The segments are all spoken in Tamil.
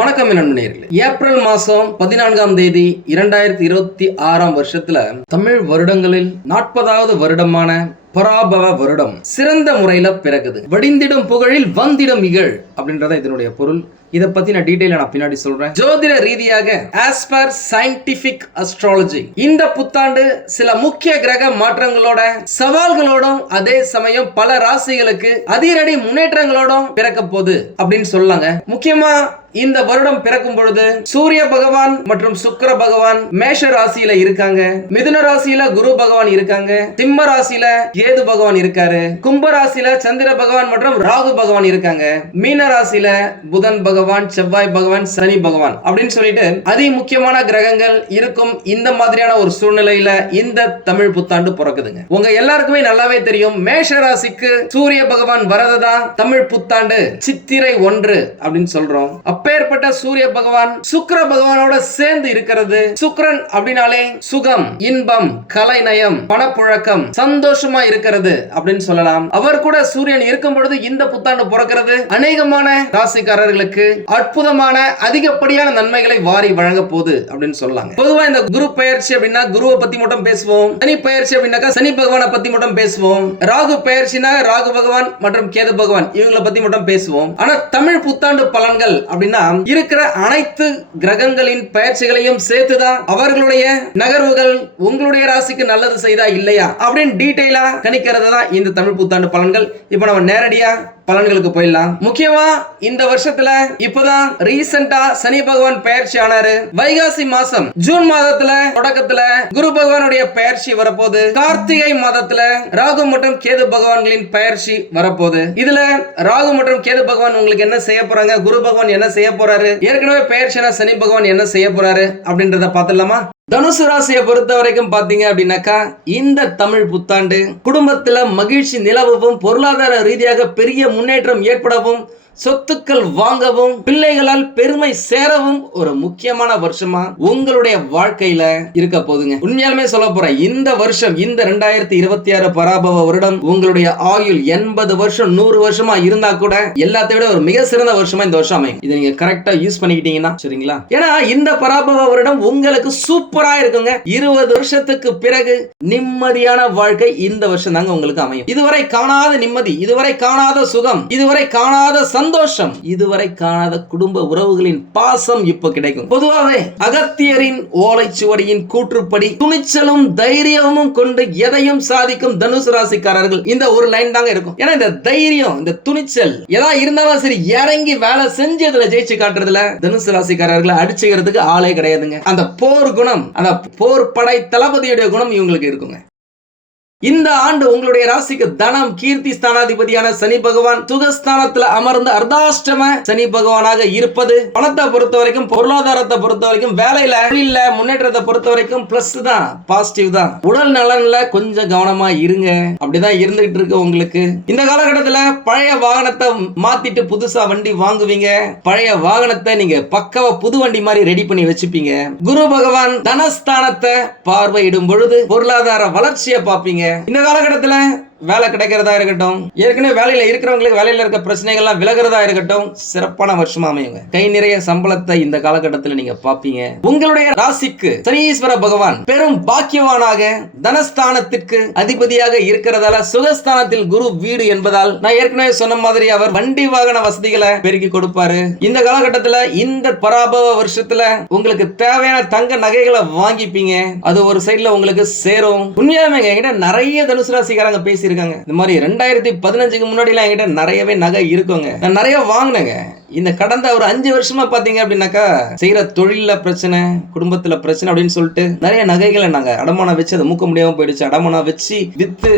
வணக்கம் நண்பர்களே. ஏப்ரல் மாசம் 14ஆம் தேதி 2026 வருஷத்துல தமிழ் வருடங்களில் 40வது வருடமான பராபவ வருடம் சிறந்த முறையில பிறகுது. வடிந்திடும் புகழில் வந்திடும் இகழ் அப்படின்றத இதனுடைய பொருள். இத பத்தி நான் டீடைலா பின்னாடி சொல்றேன். ஜோதிட ரீதியாக ஆஸ் பர் சயின்டிபிக் அஸ்ட்ராலஜி இந்த புத்தாண்டு சில முக்கிய கிரக மாற்றங்களோட சவால்களோடும் அதே சமயம் பல ராசிகளுக்கு அதிரடி முன்னேற்றங்களோடும் பிறக்க போகுது அப்படின்னு சொல்லாங்க. முக்கியமா இந்த வருடம் பிறக்கும் பொழுது சூரிய பகவான் மற்றும் சுக்கிர பகவான் மேஷ ராசியில இருக்காங்க, மிதுன ராசியில குரு பகவான் இருக்காங்க, சிம்ம ராசியில கேது பகவான் இருக்காரு, கும்ப ராசியில சந்திர பகவான் மற்றும் ராகு பகவான் இருக்காங்க, மீன ராசியில புதன் பகவான், செவ்வாய் பகவான், சனி பகவான் அப்படின்னு சொல்லிட்டு அதி முக்கியமான கிரகங்கள் இருக்கும். இந்த மாதிரியான ஒரு சூழ்நிலையில இந்த தமிழ் புத்தாண்டு பிறக்குதுங்க. உங்க எல்லாருக்குமே நல்லாவே தெரியும், மேஷ ராசிக்கு சூரிய பகவான் வரதா தமிழ் புத்தாண்டு சித்திரை 1 அப்படின்னு சொல்றோம். அப்பேற்பட்ட சூரிய பகவான் சுக்கிர பகவானோட சேர்ந்து இருக்கிறது. சுக்கிரன் அப்படினாலே சுகம், இன்பம், கலைநயம், பணப்புழக்கம், சந்தோஷமா இருக்கிறது அப்படின்னு சொல்லலாம். அவர் கூட சூரியன் இருக்கும் பொழுது இந்த புத்தாண்டு பிறக்கிறது அநேகமான ராசிக்காரர்களுக்கு அற்புதமான அதிகப்படியான நன்மைகளை வாரி வழங்க போகுது அப்படின்னு சொல்லலாம். பொதுவா இந்த குரு பெயர்ச்சி அப்படின்னா குருவை பத்தி மட்டும் பேசுவோம். சனி பெயர்ச்சி அப்படின்னாக்கா சனி பகவானை பத்தி மட்டும் பேசுவோம். ராகு பெயர்ச்சினா ராகு பகவான் மற்றும் கேது பகவான் இவங்களை பத்தி மட்டும் பேசுவோம். ஆனா தமிழ் புத்தாண்டு பலன்கள் அப்படின்னா இருக்கிற அனைத்து கிரகங்களின் பயிற்சிகளையும் சேர்த்துதான் அவர்களுடைய நகர்வுகள் உங்களுடைய ராசிக்கு நல்லது செய்தா இல்லையா அப்படின்னு டீடைலா கணிக்கிறது தான் இந்த தமிழ் புத்தாண்டு பலன்கள். இப்ப நம்ம நேரடியா பலன்களுக்கு போயிடலாம். முக்கியமா இந்த வருஷத்துல இப்பதான் ரீசெண்டா சனி பகவான் பெயர்ச்சி ஆனாரு. வைகாசி மாசம் ஜூன் மாதத்துல தொடக்கத்துல குரு பகவானுடைய பெயர்ச்சி வரப்போகுது. கார்த்திகை மாதத்துல ராகு மற்றும் கேது பகவான்களின் பெயர்ச்சி வரப்போகுது. இதுல ராகு மற்றும் கேது பகவான் உங்களுக்கு என்ன செய்ய போறாங்க, குரு பகவான் என்ன செய்ய போறாரு, ஏற்கனவே பெயர்ச்சியான சனி பகவான் என்ன செய்ய போறாரு அப்படின்றத பார்த்துடலாமா? தனுசு ராசியை பொறுத்த வரைக்கும் பாத்தீங்க அப்படின்னாக்கா இந்த தமிழ் புத்தாண்டு குடும்பத்துல மகிழ்ச்சி நிலவவும், பொருளாதார ரீதியாக பெரிய முன்னேற்றம் ஏற்படவும், சொத்துக்கள் வாங்கவும், பிள்ளைகளால் பெருமை சேரவும் ஒரு முக்கியமான வருஷமா உங்களுடைய வாழ்க்கையில இருக்க போதுங்க. உண்மையாலுமே சொல்ல போறேன், இந்த வருஷம் இந்த 2026 பராபவ வருடம் உங்களுடைய ஆயுள் 80 வருஷம் 100 வருஷமா இருந்தா கூட எல்லாத்தை விட ஒரு மிக சிறந்த வருஷமா இந்த வருஷம் அமையும். இதை நீங்க கரெக்டா யூஸ் பண்ணிக்கிட்டீங்கன்னா சரிங்களா? ஏன்னா இந்த பராபவ வருடம் உங்களுக்கு சூப்பரா இருக்குங்க. 20 வருஷத்துக்கு பிறகு நிம்மதியான வாழ்க்கை இந்த வருஷம் தாங்க உங்களுக்கு அமையும். இதுவரை காணாத நிம்மதி, இதுவரை காணாத சுகம், இதுவரை காணாத சந்தோஷம், இதுவரை காணாத குடும்ப உறவுகளின் பாசம் இப்ப கிடைக்கும். பொதுவாகவே அகத்தியரின் ஓலைச்சுவடியின் கூற்றுப்படி துணிச்சலும் தைரியமும் கொண்டு எதையும் சாதிக்கும் தனுசு ராசிக்காரர்கள் இந்த ஒரு லைன் தாங்க இருக்கும். ஏன்னா இந்த தைரியம், இந்த துணிச்சல் எதா இருந்தாலும் சரி இறங்கி வேலை செஞ்சு அதுல ஜெயிச்சு காட்டுறதுல தனுசு ராசிக்காரர்களை அடிச்சுக்கிறதுக்கு ஆளே கிடையாதுங்க. அந்த போர் குணம், அந்த போர் படை தளபதியுடைய குணம் இவங்களுக்கு இருக்குங்க. இந்த ஆண்டு உங்களுடைய ராசிக்கு தனம், கீர்த்தி ஸ்தானாதிபதியான சனி பகவான் சுகஸ்தானத்துல அமர்ந்து அர்த்தாஷ்டம சனி பகவானாக இருப்பது பணத்தை பொறுத்த வரைக்கும், பொருளாதாரத்தை பொறுத்த வரைக்கும், வேலையில தொழில முன்னேற்றத்தை பொறுத்த வரைக்கும் பிளஸ் தான், பாசிட்டிவ் தான். உடல் நலன்ல கொஞ்சம் கவனமா இருங்க. அப்படிதான் இருந்துகிட்டு இருக்கு உங்களுக்கு. இந்த காலகட்டத்துல பழைய வாகனத்தை மாத்திட்டு புதுசா வண்டி வாங்குவீங்க. பழைய வாகனத்தை நீங்க பக்கவா புது வண்டி மாதிரி ரெடி பண்ணி வச்சுப்பீங்க. குரு பகவான் தனஸ்தானத்தை பார்வையிடும் பொழுது பொருளாதார வளர்ச்சியை பார்ப்பீங்க. இந்த காலகட்டத்துல வேலை கிடைக்கிறதா இருக்கட்டும், ஏற்கனவே வேலையில இருக்கிறவங்களுக்கு வேலையில இருக்க பிரச்சனைகள்லாம் விலகிறதா இருக்கட்டும், சிறப்பான வருஷமா அமையுங்க. கை நிறைய சம்பளத்தை இந்த காலகட்டத்தில் நீங்க பாப்பீங்க. உங்களுடைய ராசிக்கு சனீஸ்வர பகவான் பெரும் பாக்கியவானாக தனஸ்தானத்திற்கு அதிபதியாக இருக்கிறதால சுகஸ்தானத்தில் குரு வீடு என்பதால் நான் ஏற்கனவே சொன்ன மாதிரி அவர் வண்டி வாகன வசதிகளை பெருக்கி கொடுப்பாரு. இந்த காலகட்டத்தில் இந்த பராபவ வருஷத்துல உங்களுக்கு தேவையான தங்க நகைகளை வாங்கிப்பீங்க. அது ஒரு சைட்ல உங்களுக்கு சேரும். உண்மையாலுமே என்கிட்ட நிறைய தனுசு ராசிக்காரங்க பேசி இந்த மாதிரி 2015க்கு முன்னாடி எல்லாம் என்கிட்ட நிறையவே நகை இருக்குங்க. நான் நிறைய வாங்கினேங்க. இந்த கடந்த ஒரு 5 வருஷமா பாத்தீங்க அப்படின்னாக்கா செய்யற தொழில பிரச்சனை, குடும்பத்துல பிரச்சனை அப்படின்னு சொல்லிட்டு நிறைய நகைகளை நாங்க அடமானம் வச்சு அதை மூக்க முடியாம போயிடுச்சு. அடமானம் வச்சு வித்து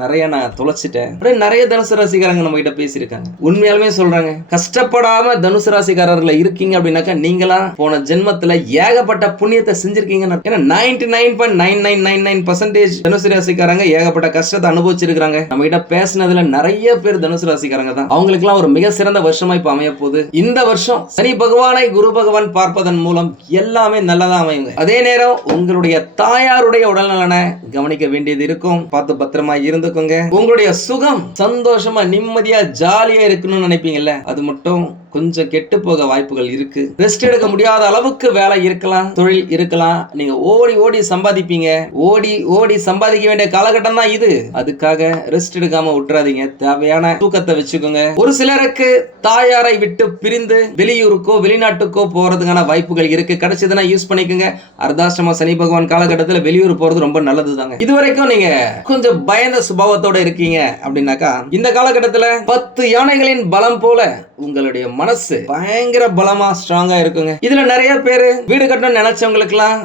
நிறைய நான் தொலைச்சிட்டேன். நிறைய தனுசு ராசிக்காரங்க நம்ம கிட்ட பேசியிருக்காங்க. உண்மையாலுமே சொல்றாங்க, கஷ்டப்படாம தனுசு ராசிக்காரர்கள் இருக்கீங்க அப்படின்னாக்கா நீங்களா போன ஜென்மத்துல ஏகப்பட்ட புண்ணியத்தை செஞ்சிருக்கீங்க. ஏன்னா 99.9999% தனுசு ராசிக்காரங்க ஏகப்பட்ட கஷ்டத்தை அனுபவிச்சிருக்காங்க. நம்ம கிட்ட பேசினதுல நிறைய பேர் தனுசு ராசிக்காரங்க தான். அவங்களுக்கு எல்லாம் ஒரு மிக சிறந்த வருஷமா இப்ப அமைய போகுது. இந்த வருஷம் சனி பகவானை குரு பகவான் பார்ப்பதன் மூலம் எல்லாமே நல்லதா அமையுங்க. அதே நேரம் உங்களுடைய தாயாருடைய உடல் நலனை கவனிக்க வேண்டியது இருக்கும். பார்த்து பத்திரமா இருந்து உங்களுடைய சுகம், சந்தோஷமா நிம்மதியா ஜாலியா இருக்கணும்னு நினைப்பீங்கல்ல, அது மட்டும் கொஞ்சம் கெட்டு போக வாய்ப்புகள் இருக்கு. ரெஸ்ட் எடுக்க முடியாத அளவுக்கு வேலை இருக்கலாம், தொழில் இருக்கலாம். நீங்க ஓடி ஓடி சம்பாதிப்பீங்க. ஓடி ஓடி சம்பாதிக்க வேண்டிய காலகட்டம் தான் இது. அதுக்காக ரெஸ்ட் எடுக்காம விட்டுறாதீங்க. தேவையான தூக்கத்தை வச்சுக்கோங்க. ஒரு சிலருக்கு தாயாரை விட்டு பிரிந்து வெளியூருக்கோ வெளிநாட்டுக்கோ போறதுக்கான வாய்ப்புகள் இருக்கு. கிடைச்சதுன்னா யூஸ் பண்ணிக்கோங்க. அர்த்தாஷ்டம சனி பகவான் காலகட்டத்தில் வெளியூர் போறது ரொம்ப நல்லது தாங்க. இதுவரைக்கும் நீங்க கொஞ்சம் பயந்த சுபாவத்தோட இருக்கீங்க அப்படின்னாக்கா, இந்த காலகட்டத்தில் 10 யானைகளின் பலம் போல உங்களுடைய மனசு பயங்கர பலமா ஸ்ட்ராங்கா இருக்குங்க. இதுல நிறைய பேரு வீடு கட்டணும் நினைச்சவங்களுக்குலாம்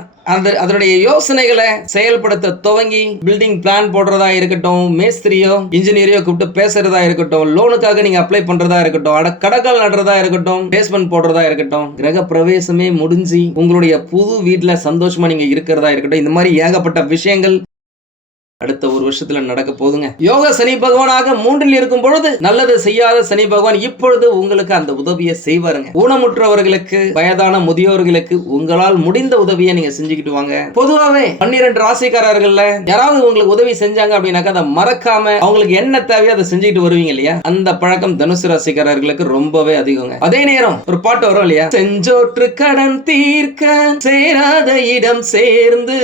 அதனுடைய யோசனைகளை செயல்படுத்த துவங்கி பில்டிங் பிளான் போடுறதா இருக்கட்டும், மேஸ்திரியோ இன்ஜினியரையோ கூப்பிட்டு பேசுறதா இருக்கட்டும், லோனுக்காக நீங்க அப்ளை பண்றதா இருக்கட்டும், கடற்கல் நடுறதா இருக்கட்டும், பேஸ்மெண்ட் போடுறதா இருக்கட்டும், கிரக பிரவேசமே முடிஞ்சு உங்களுடைய புது வீட்டுல சந்தோஷமா நீங்க இருக்கிறதா இருக்கட்டும், இந்த மாதிரி ஏகப்பட்ட விஷயங்கள் அடுத்த ஒரு வருஷத்துல நடக்க போதுங்க. யோக சனி பகவானாக 3ல் இருக்கும் பொழுது நல்லது செய்யாத சனி பகவான் இப்பொழுது உங்களுக்கு அந்த உதவியை செய்வாருங்க. ஊனமுற்றவர்களுக்கு, வயதான முதியோர்களுக்கு உங்களால் முடிந்த உதவியை நீங்க செஞ்சுக்கிட்டு வாங்க. பொதுவாவே 12 ராசிக்காரர்கள்ல யாராவது உங்களுக்கு உதவி செஞ்சாங்க அப்படின்னாக்கா அதை மறக்காம அவங்களுக்கு என்ன தேவையோ அதை செஞ்சுக்கிட்டு வருவீங்க இல்லையா? அந்த பழக்கம் தனுசு ராசிக்காரர்களுக்கு ரொம்பவே அதிகங்க. அதே நேரம் ஒரு பாட்டு வரும் இல்லையா? செஞ்சோற்று கடன் தீர்க்க சேராத இடம் சேர்ந்து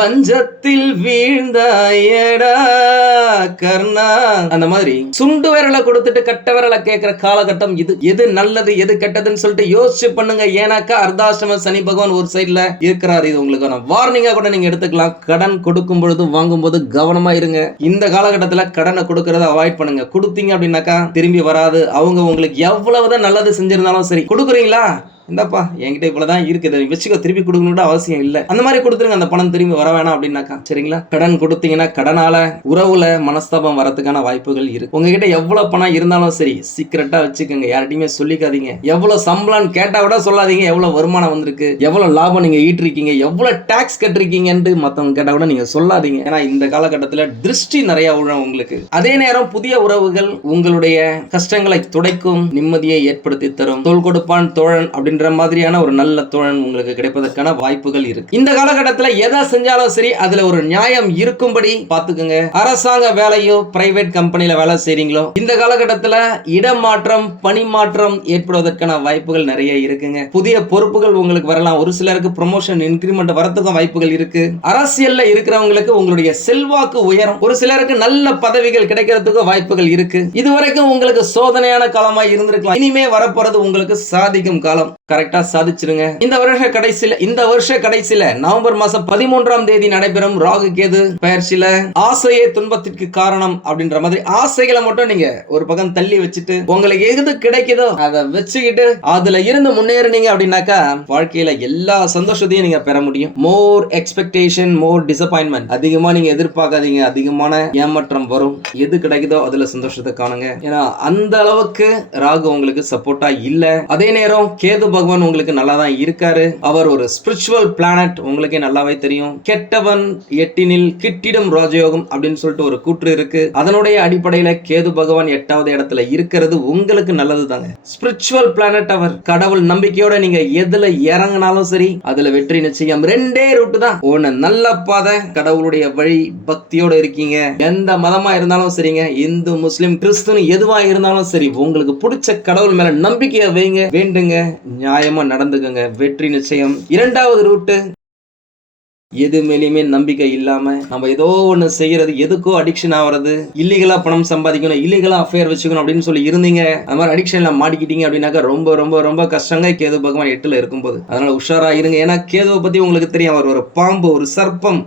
வஞ்சத்தில் வீழ்ந்தாய் கர்ணா. அந்த மாதிரி சுண்டு விரலை கொடுத்துட்டு கட்ட விரலை கேட்கிற காலகட்டம் இது. எது நல்லது எது கெட்டதுன்னு சொல்லிட்டு யோசிச்சு பண்ணுங்க. ஏன்னாக்கா அர்த்தாஷ்டம சனி பகவான் ஒரு சைட்ல இருக்கிறார். இது உங்களுக்கு வார்னிங்கா கூட நீங்க எடுத்துக்கலாம். கடன் கொடுக்கும் பொழுது வாங்கும் போது கவனமா இருங்க. இந்த காலகட்டத்துல கடனை கொடுக்கறத அவாய்ட் பண்ணுங்க. கொடுத்தீங்க அப்படின்னாக்கா திரும்பி வராது. அவங்க உங்களுக்கு எவ்வளவுதான் நல்லது செஞ்சிருந்தாலும் சரி, கொடுக்குறீங்களா இந்தப்பா என்கிட்ட இவ்வளவுதான் இருக்குது வச்சுக்கோ, திருப்பி கொடுக்கணும்னு அவசியம் இல்லை. அந்த மாதிரி கொடுத்துருங்க. அந்த பணம் திரும்பி வர வேணாம் அப்படின்னாக்கா சரிங்களா? கடன் கொடுத்தீங்கன்னா கடனால உறவுல மனஸ்தாபம் வரதுக்கான வாய்ப்புகள் இருக்கு. உங்ககிட்ட எவ்வளவு பணம் இருந்தாலும் சரி சீக்கிரட்டா வச்சுக்கோங்க. யார்கிட்டயுமே சொல்லிக்காதீங்க. எவ்வளவு சம்பளம் கேட்டா விட சொல்லாதீங்க. எவ்வளவு வருமானம் வந்திருக்கு, எவ்வளவு லாபம் நீங்க ஈட்டிருக்கீங்க, எவ்வளவு டாக்ஸ் கட்டிருக்கீங்கன்னு மத்தவங்க கேட்டா கூட நீங்க சொல்லாதீங்க. ஏன்னா இந்த காலகட்டத்துல திருஷ்டி நிறைய விழும் உங்களுக்கு. அதே நேரம் புதிய உறவுகள் உங்களுடைய கஷ்டங்களை துடைக்கும், நிம்மதியை ஏற்படுத்தி தரும். தோள் கொடுப்பான் தோழன் அப்படின்னு மாதிரியான ஒரு நல்ல தோழன் உங்களுக்கு கிடைப்பதற்கான வாய்ப்புகள் இருக்கு. இந்த காலகட்டத்தில் எதை செஞ்சாலும் சரி அதுல ஒரு நியாயம் இருக்கும்படி பாத்துக்கோங்க. அரசாங்க வேலையோ பிரைவேட் கம்பெனில வேலை செய்றீங்களோ இந்த காலகட்டத்தில் இடமாற்றம், பணிமாற்றம் ஏற்படுவதற்கான வாய்ப்புகள் நிறைய இருக்குங்க. புதிய பொறுப்புகள் உங்களுக்கு வரலாம். ஒரு சிலருக்கு ப்ரமோஷன், இன்கிரிமெண்ட் வரதுக்கும் வாய்ப்புகள் இருக்கு. அரசியல்ல இருக்கிறவங்களுக்கு உங்களுடைய செல்வாக்கு உயரும். ஒரு சிலருக்கு நல்ல பதவிகள் கிடைக்கிறதுக்கு வாய்ப்புகள் இருக்கு. இதுவரைக்கும் உங்களுக்கு சோதனையான காலமா இருந்திருக்கலாம். இனிமே வரப்போறது உங்களுக்கு சாதிக்கும் காலம். கரெக்டா சாதிச்சிருங்க. இந்த வருஷ கடைசியில நவம்பர் மாசம் 13ஆம் தேதி நடைபெறும் ராகு கேது பயிற்சியில ஆசையே துன்பத்திற்கு காரணம் அப்படின்ற மாதிரி ஆசைகளை மட்டும் நீங்க ஒரு பக்கம் தள்ளி வச்சுட்டு உங்களுக்கு எது கிடைக்குதோ அதை வச்சுக்கிட்டு அதுல இருந்து முன்னேறினீங்க அப்படின்னாக்கா வாழ்க்கையில எல்லா சந்தோஷத்தையும் நீங்க பெற முடியும். மோர் எக்ஸ்பெக்டேஷன், மோர் டிசப்பாயின்மெண்ட். அதிகமா நீங்க எதிர்பார்க்காதீங்க. அதிகமான ஏமாற்றம் வரும். எது கிடைக்குதோ அதுல சந்தோஷத்தை காணுங்க. ஏன்னா அந்த அளவுக்கு ராகு உங்களுக்கு சப்போர்ட்டா இல்ல. அதே நேரம் கேது பகவான் உங்களுக்கு நல்லா தான் இருக்காரு. அவர் ஒரு ஸ்பிரிச்சுவல் பிளானட். உங்களுக்கே நல்லாவே தெரியும். கெட்டவன் எட்டினில் கிட்டிடும் ராஜயோகம் அப்படின்னு சொல்லிட்டு ஒரு கூற்று இருக்கு. அதனுடைய அடிப்படையில கேது பகவான் 8வது இடத்துல இருக்கிறது உங்களுக்கு நல்லது தாங்க. ஸ்பிரிச்சுவல் பிளானட் அவர். கடவுள் நம்பிக்கையோட நீங்க எதுல இறங்கினாலும் சரி அதுல வெற்றி நிச்சயம். 2 ரூட் தான். ஒன்னு நல்ல பாதை, கடவுளுடைய வழி, பக்தியோட இருக்கீங்க. எந்த மதமா இருந்தாலும் சரிங்க, இந்து முஸ்லிம் கிறிஸ்துவ எதுவா இருந்தாலும் சரி, உங்களுக்கு பிடிச்ச கடவுள் மேல நம்பிக்கையை வைங்க, வேண்டுங்க, நியாயமா நடந்துக்கங்க, வெற்றி நிச்சயம். 2வது ரூட் எது மேலேயுமே நம்பிக்கை இல்லாம நம்ம ஏதோ ஒண்ணு செய்யறது, எதுக்கோ அடிக்ஷன் ஆகிறது, இல்லீகலா பணம் சம்பாதிக்கணும், இல்லீகலா அஃபேர் வச்சுக்கணும் அப்படின்னு சொல்லி இருந்தீங்க. அந்த மாதிரி அடிக்ஷன்ல மாட்டிக்கிட்டீங்க அப்படின்னாக்கா ரொம்ப ரொம்ப ரொம்ப கஷ்டங்க கேது பகவான் 8ல இருக்கும்போது. அதனால உஷாரா இருங்க. ஏன்னா கேதுவை பத்தி உங்களுக்கு தெரியும். அவர் ஒரு பாம்பு, ஒரு சர்ப்பம்,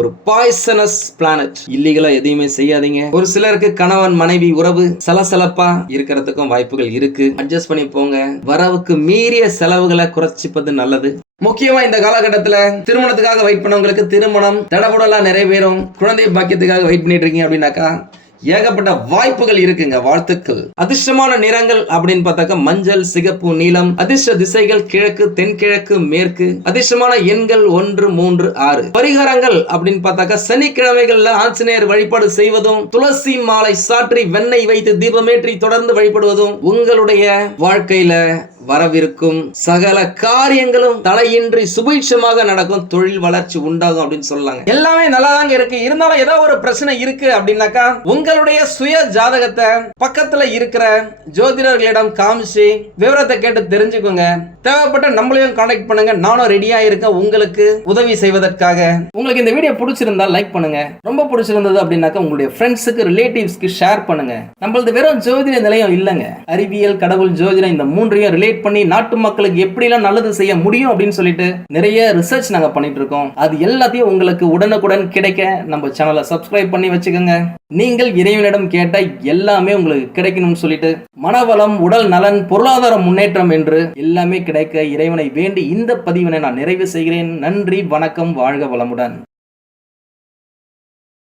ஒரு பாய்சனஸ் பிளானட். இல்லீகலா எதையுமே செய்யாதீங்க. ஒரு சிலருக்கு கணவன் மனைவி உறவு சலசலப்பா இருக்கிறதுக்கும் வாய்ப்புகள் இருக்கு. அட்ஜஸ்ட் பண்ணி போங்க. வரவுக்கு மீறிய செலவுகளை குறைச்சிப்பது நல்லது. முக்கியமா இந்த காலகட்டத்துல திருமணத்துக்காக வெயிட் பண்ணவங்களுக்கு திருமணம் தடபுடலா நிறைவேறும். குழந்தை பாக்கியத்துக்காக வெயிட் பண்ணிட்டு இருக்கீங்க அப்படின்னாக்கா ஏகப்பட்ட வாய்ப்புகள் இருக்குங்க. வாழ்த்துக்கள். அதிர்ஷ்டமான நிறங்கள் அப்படின்னு பார்த்தாக்க மஞ்சள், சிகப்பு, நீலம். அதிர்ஷ்ட திசைகள் கிழக்கு, தென்கிழக்கு, மேற்கு. அதிர்ஷ்டமான எண்கள் 1, 3, 6. பரிகாரங்கள் அப்படின்னு பார்த்தாக்க சனிக்கிழமைகள்ல ஆஞ்சநேயர் வழிபாடு செய்வதும், துளசி மாலை சாற்றி வெண்ணெய் வைத்து தீபமேற்றி தொடர்ந்து வழிபடுவதும் உங்களுடைய வாழ்க்கையில வரவிருக்கும் சகல காரியங்களும் தலையின்றி சுபீட்சமாக நடக்கும், தொழில் வளர்ச்சி உண்டாகும் அப்படின்னு சொல்லலாங்க. எல்லாமே நல்லா தாங்க இருக்கு. இருந்தாலும் ஏதோ ஒரு பிரச்சனை இருக்கு அப்படின்னாக்கா உங்களுடைய சுய ஜாதகத்தை பக்கத்துல இருக்கிற ஜோதிடர்களிடம் காமிச்சு விவரத்தை கேட்டு தெரிஞ்சுக்கோங்க. தேவைப்பட்ட நம்மளையும் கான்டாக்ட் பண்ணுங்க. நானும் ரெடியா இருக்கேன் உங்களுக்கு உதவி செய்வதற்காக. உங்களுக்கு இந்த வீடியோ பிடிச்சிருந்தா லைக் பண்ணுங்க. ரொம்ப பிடிச்சிருந்தது அப்படின்னாக்கா உங்களுடைய ஃப்ரெண்ட்ஸுக்கு ரிலேட்டிவ்ஸ்க்கு ஷேர் பண்ணுங்க. நம்மளது வெறும் ஜோதிட நிலையம் இல்லைங்க, அறிவியல், கடவுள், ஜோதிடம் இந்த மூன்றையும் ரிலேட் பண்ணி நாட்டு மக்களுக்கு எப்படிலாம் நல்லது செய்ய முடியும் அப்படின்னு சொல்லிட்டு நிறைய ரிசர்ச் நாங்க பண்ணிட்டு இருக்கோம். அது எல்லாத்தையும் உங்களுக்கு உடனுக்குடன் கிடைக்க நம்ம சேனலை சப்ஸ்கிரைப் பண்ணி வச்சுக்கோங்க. நீங்கள் இறைவனிடம் கேட்ட எல்லாமே உங்களுக்கு கிடைக்கணும்னு சொல்லிட்டு மனவளம், உடல் நலன், பொருளாதார முன்னேற்றம் என்று எல்லாமே கிடைக்க இறைவனை வேண்டி இந்த பதிவினை நான் நிறைவு செய்கிறேன். நன்றி, வணக்கம், வாழ்க வளமுடன்.